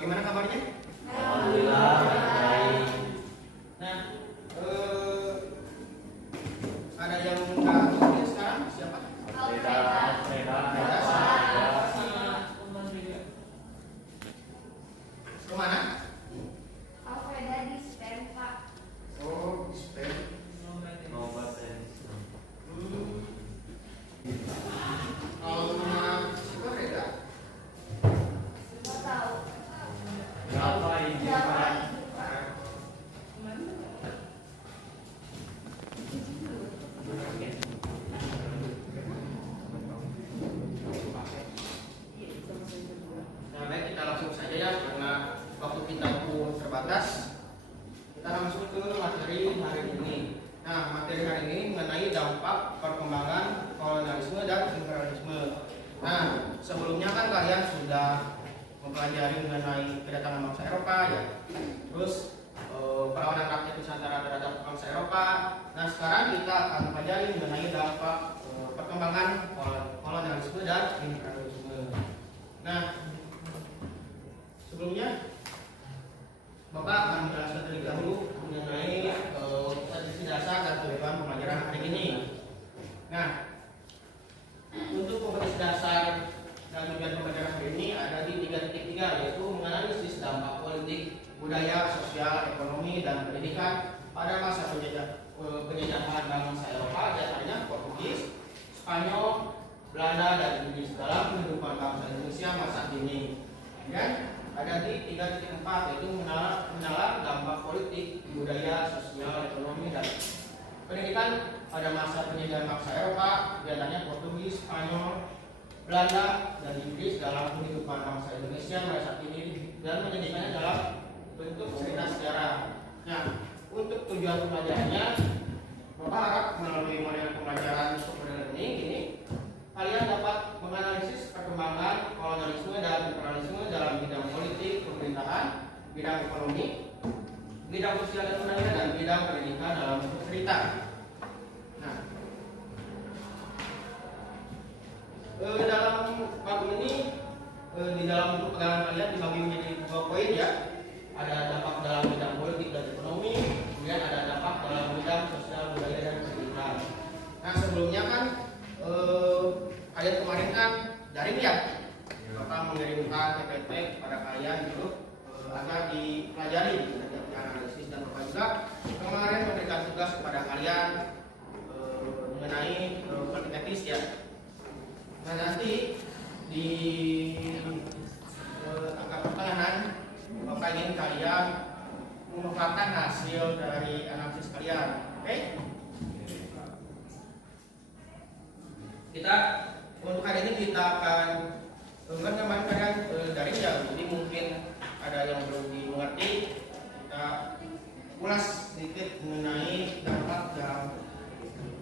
Bagaimana kabarnya? Alhamdulillah baik. Nah, ada yang nggak tulis sekarang? Siapa? Kemana? Alfreda di spam, Pak. Oh, spam. Kalau nama siapa Reda? Nggak tahu. Berapa ini Siapa Pak? itu, Pak? Nah, baik, kita langsung saja ya, karena waktu kita pun terbatas. Kita langsung ke materi hari ini. Nah, materi hari ini mengenai dampak perkembangan kolonialisme dan imperialisme. Nah, sebelumnya kan kalian sudah mempelajari mengenai kedatangan bangsa Eropa ya. Terus perlawanan rakyat Nusantara terhadap bangsa Eropa. Nah, sekarang kita akan mempelajari mengenai dampak perkembangan kolonialisme dan imperialisme. Nah, sebelumnya Bapak akan menjelaskan terlebih dahulu mengenai sisi dasar dan tujuan pembelajaran hari ini. Nah, untuk kompetensi dasar dan tujuan pembelajaran hari ini ada di 3.3, yaitu menganalisis dampak politik, budaya, sosial, ekonomi, dan pendidikan pada masa penjajahan bangsa Eropa, diantaranya Portugis, Spanyol, Belanda, dan Inggris dalam kehidupan bangsa Indonesia masa kini. Dan ada di 3.4, yaitu mengenal dampak politik, budaya, sosial, ekonomi, dan pendidikan pada masa penjajahan bangsa Eropa, diantaranya Portugis, Spanyol, Belanda, dan Inggris dalam kehidupan bangsa Indonesia masa kini, dan menjadikannya dalam bentuk cerita sejarah. Nah, untuk tujuan pembelajarannya, Bapak harap melalui model pembelajaran super learning ini kalian dapat menganalisis perkembangan kolonialisme dan imperialisme dalam bidang politik, pemerintahan, bidang ekonomi, bidang sosial dan budaya, dan bidang pendidikan dalam bentuk cerita. Nah, dalam bab ini di dalam bentuk pegangan kalian dibagi menjadi 2 poin ya. Ada dampak dalam bidang politik dan ekonomi, kemudian ada dampak dalam bidang sosial, budaya, dan pendidikan. Nah, sebelumnya kan kalian kemarin kan daring ya, Bapak mengirimkan PPT kepada kalian gitu agar dipelajari dan dianalisis, dan Bapak juga kemarin memberikan tugas kepada kalian mengenai politik etis ya. Nah, nanti di angka pertengahan Bapak ingin kalian memanfaatkan hasil dari analisis kalian, oke? Kita untuk hari ini kita akan kemarin kalian daring ya, jadi mungkin ada yang belum dimengerti. Kita ulas sedikit mengenai dampak dalam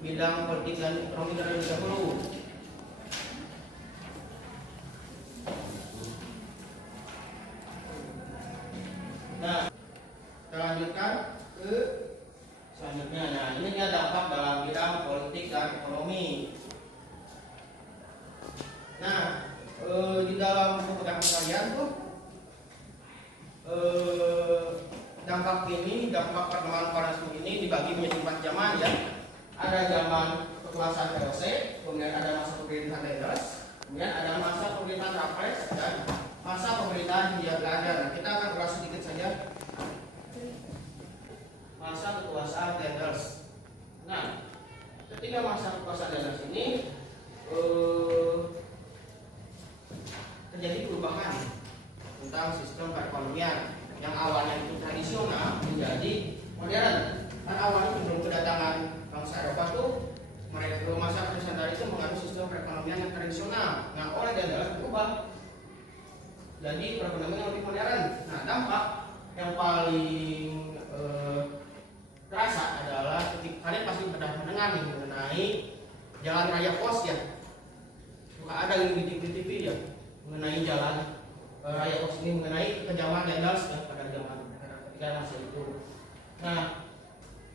bidang politik dan ekonomi terlebih dahulu. Nah, kita lanjutkan ke selanjutnya. Nah, ini dia dampak dalam bidang politik dan ekonomi. Nah, di dalam buku pegangan kalian tuh dampak perkembangan kolonialisme ini dibagi menjadi 4 zaman ya. Ada zaman kekuasaan VOC, kemudian ada masa pemerintahan Daendels, kemudian ada masa pemerintahan Raffles, dan masa pemerintahan Hindia Belanda. Nah, kita akan ulas sedikit saja masa kekuasaan Daendels. Nah, ketika masa kekuasaan Daendels ini terjadi perubahan tentang sistem perekonomian yang awalnya itu tradisional menjadi modern. Dan awalnya sebelum kedatangan bangsa Eropa tuh mereka masa Nusantara itu menganut sistem perekonomian yang tradisional. Nah, oleh Daendels berubah jadi perekonomian yang lebih modern. Nah, dampak yang paling terasa adalah ketika kalian pasti pernah mendengar nih mengenai jalan raya pos ya. Suka ada di TV ya mengenai jalan raya pos ini, mengenai kekejaman Daendels ya pada zaman ketika masa itu. Nah,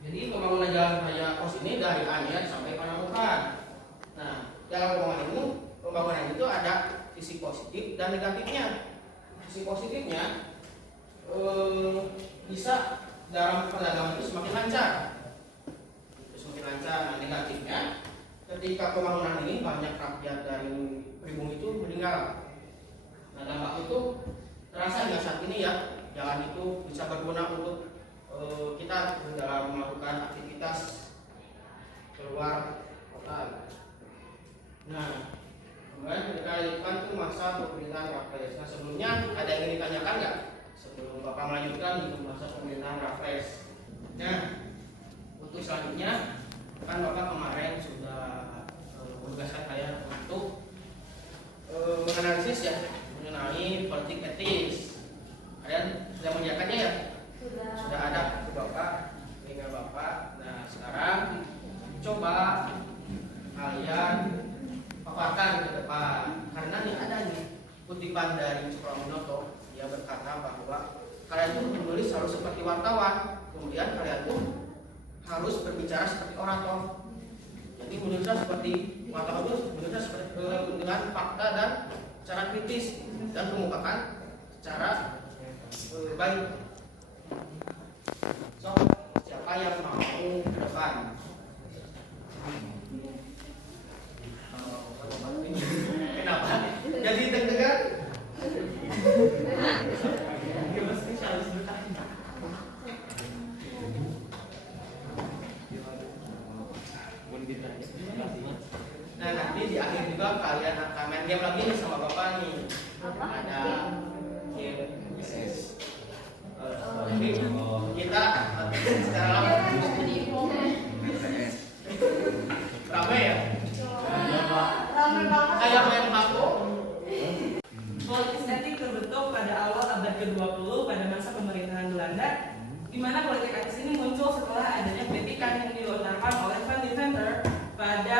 jadi pembangunan jalan raya pos ini dari Anyer sampai Panamukan. Nah, dalam pembangunan itu ada sisi positif dan negatifnya. Sisi positifnya bisa dalam perdagangan itu semakin lancar. Semakin lancar. Nah, negatifnya ketika pembangunan ini banyak rakyat dari pribumi itu meninggal. Nah, dampak itu terasa hingga saat ini ya. Jalan itu bisa berguna untuk kita dalam melakukan aktivitas keluar kota. Nah, kemudian ketika depan itu masa pemerintahan Raffles. Nah, sebelumnya ada yang ingin ditanyakan nggak? Sebelum Bapak melanjutkan itu masa pemerintahan Raffles. Nah, untuk selanjutnya kan Bapak kemarin sudah menugaskan saya untuk menganalisis ya mengenai politik etis. Kalian sudah menyiapkannya ya? Sudah ada ke Bapak, tinggal Bapak. Nah, sekarang coba kalian paparkan ke depan. Karena nih ada nih kutipan dari Supramonoto, dia berkata bahwa kalian tuh menulis harus seperti wartawan, kemudian kalian tuh harus berbicara seperti orator. Jadi menulisnya seperti wartawan itu menulisnya seperti dengan fakta dan cara kritis dan mengemukakan secara baik. So, siapa yang mau ke depan? Kenapa? Jadi deg-degan? Nah, nanti di akhir juga kalian akan main game lagi nih sama Bapak nih. Ada game SS. Jadi kita secara lama rame ya? Rame banget. Kayak main hako. Politik etik terbentuk pada awal abad ke-20 pada masa pemerintahan Belanda, di mana politik etis ini muncul setelah adanya kritikan yang dilontarkan oleh Van Deventer pada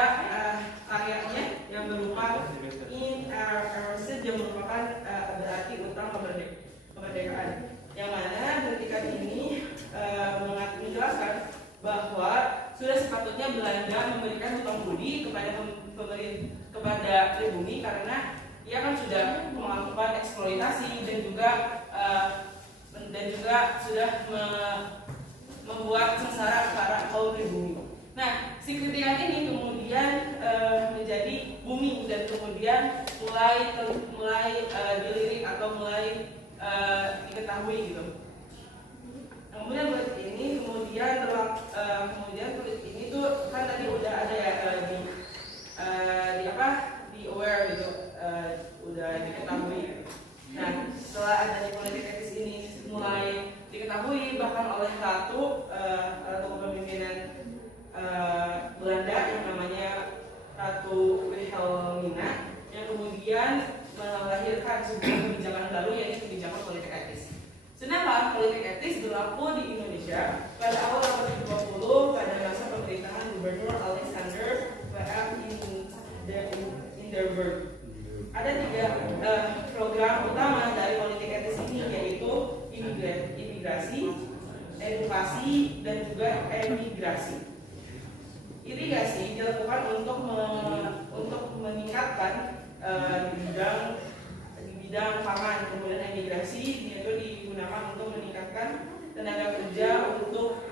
karyanya yang berupa In Reset yang merupakan berarti utang kemerdekaan, yang mana kritikan ini menjelaskan bahwa sudah sepatutnya Belanda memberikan hutang budi kepada pribumi karena ia kan sudah melakukan eksploitasi dan juga sudah membuat sengsara para kaum pribumi. Nah, si kritikan ini kemudian menjadi booming dan kemudian mulai dilirik atau mulai diketahui gitu. Kemudian politik ini kemudian politik ini tuh kan tadi udah ada ya di aware gitu, udah diketahui. Nah, setelah adanya politik etis ini mulai diketahui bahkan oleh ratu kepemimpinan Belanda yang namanya Ratu Wilhelmina, yang kemudian melahirkan sebuah kebijakan baru yaitu kebijakan politik etis. Sedangkan politik etis berlaku di Indonesia pada awal abad ke-20 pada masa pemerintahan Gubernur Alexander V.M. Hindenburg. Ada 3 program utama dari politik etis ini, yaitu imigrasi, edukasi, dan juga emigrasi. Irigasi dilakukan untuk meningkatkan di bidang pangan, kemudian emigrasi itu digunakan untuk meningkatkan tenaga kerja untuk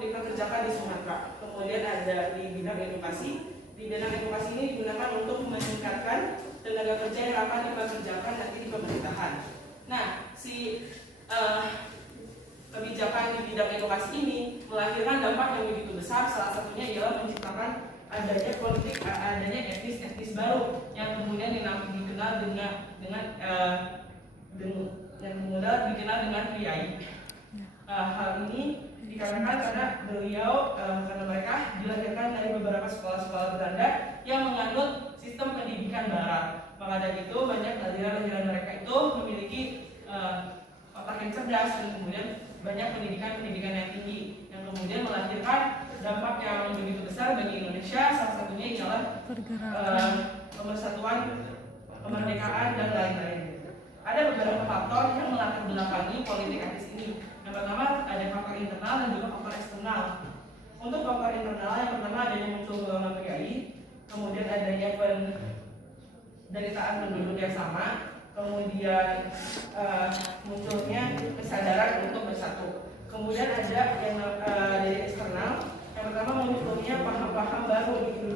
dipekerjakan di Sumatera. Kemudian ada di bidang edukasi. Di bidang edukasi ini digunakan untuk meningkatkan tenaga kerja yang akan dipekerjakan nanti di pemerintahan. Nah, kebijakan di bidang edukasi ini melahirkan dampak yang begitu besar. Salah satunya ialah menciptakan adanya etnis baru yang kemudian dikenal dengan priai. Hal ini dikarenakan karena mereka dilahirkan dari beberapa sekolah-sekolah Belanda yang menganut sistem pendidikan Barat. Maka dari itu banyak aliran mereka itu memiliki otak yang cerdas dan kemudian banyak pendidikan yang tinggi yang kemudian melahirkan dampak yang begitu besar bagi Indonesia. Salah satunya ialah pemersatuan, kemerdekaan dan lain-lain. Ada beberapa faktor yang melatar belakangi politik etis ini. Yang pertama ada faktor internal dan juga faktor eksternal. Untuk faktor internal yang pertama adanya muncul golongan priai, kemudian adanya penderitaan penduduk yang sama, kemudian munculnya kesadaran untuk bersatu. Kemudian ada yang dari eksternal. Yang pertama munculnya paham-paham baru di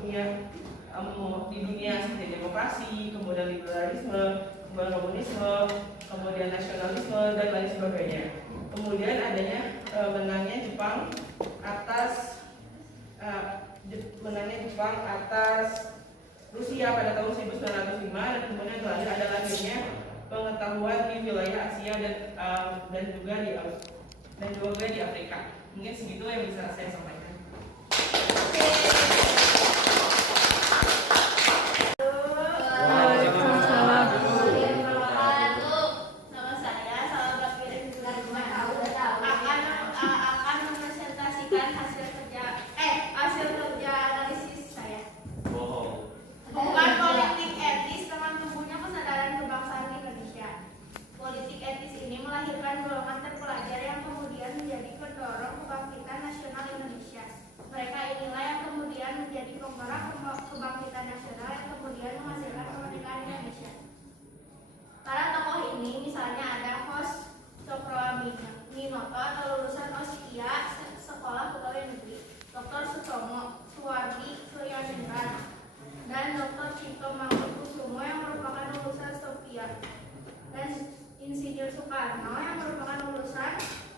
dunia seperti demokrasi, kemudian liberalisme, kemudian komunisme, kemudian nasionalisme dan lain sebagainya. Kemudian adanya menangnya Jepang atas Rusia pada tahun 1905, dan kemudian ada lahirnya pengetahuan di wilayah Asia dan juga di Afrika. Mungkin segitu yang bisa saya sampaikan. Nama saya Salabra Piring akan mempresentasikan hasil kerja analisis saya. Bohong. Bukan politik etis teman tumbuhnya kesadaran kebangsaan Indonesia. Politik etis ini melahirkan golongan terpelajar yang kemudian menjadi pendorong kebangkitan nasional Indonesia. Mereka inilah yang kemudian menjadi penggerak kebangkitan nasional yang kemudian menghasilkan kemerdekaan Indonesia. Para tokoh ini misalnya ada Hos Cokroaminoto atau lulusan Oskia Sekolah Pegawai Negeri, Dr. Sutomo Suwardi Suryaningrat, dan Dr. Cipto Mangunkusumo yang merupakan lulusan Sofia, dan Insinyur Soekarno yang merupakan lulusan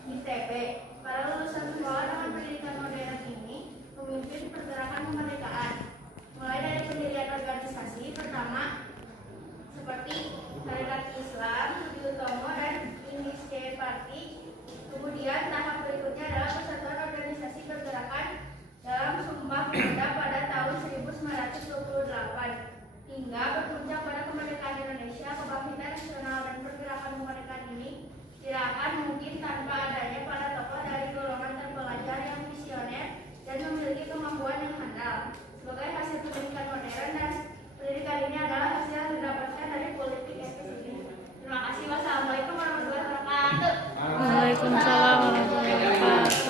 ITB. Para lulusan sekolah dengan pendidikan modern ini memimpin pergerakan kemerdekaan, mulai dari pendirian organisasi pertama seperti Tarekat Islam, Budi Utomo, dan Indonesia Party. Kemudian tahap berikutnya adalah persatuan organisasi pergerakan dalam Sumpah Pemuda pada tahun 1928 hingga berpuncak pada kemerdekaan Indonesia. Kebangkitan nasional dan pergerakan kemerdekaan ini tidak akan mungkin tanpa adanya para tokoh dari golongan terpelajar yang visioner dan memiliki kemampuan yang handal. Sebagai hasil pendidikan modern, dan pendidikan ini adalah hasil yang didapatkan dari politik etis ini. Terima kasih. Wassalamualaikum warahmatullahi wabarakatuh. Waalaikumsalam warahmatullahi wabarakatuh.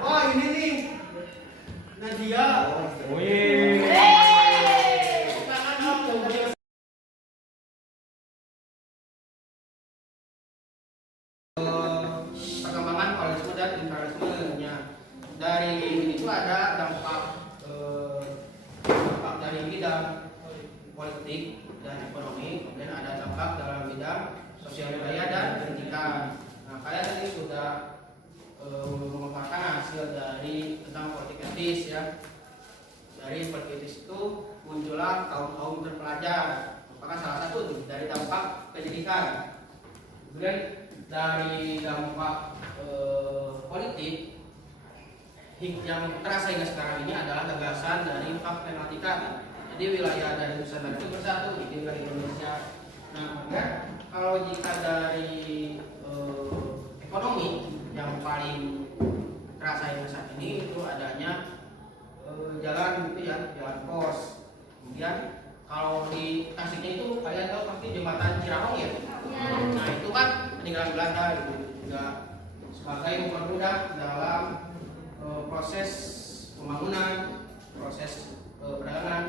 Oh ini nih Nadia. Wih. Perkembangan koalisme dan imperialismenya. Dari itu ada dampak dari bidang politik dan ekonomi, kemudian ada dampak dalam bidang sosial budaya dan pendidikan. Nah, kalian tadi sudah memaparkan hasil dari tentang politik etis ya. Dari politik etis itu muncullah kaum terpelajar, merupakan salah satu dari dampak pendidikan. Kemudian dari dampak politik yang terasa hingga sekarang ini adalah gagasan dari Fakta-Nautika. Jadi wilayah dari Nusantara itu bersatu di Indonesia. Nah, kalau jika dari ekonomi yang paling terasa hingga saat ini itu adanya jalan gitu ya, jalan pos. Kemudian kalau di Tasiknya itu kalian tahu pasti jembatan Cirahong ya. Nah itu kan peninggalan Belanda gitu, juga sebagai mempermudah dalam proses pembangunan, proses perdagangan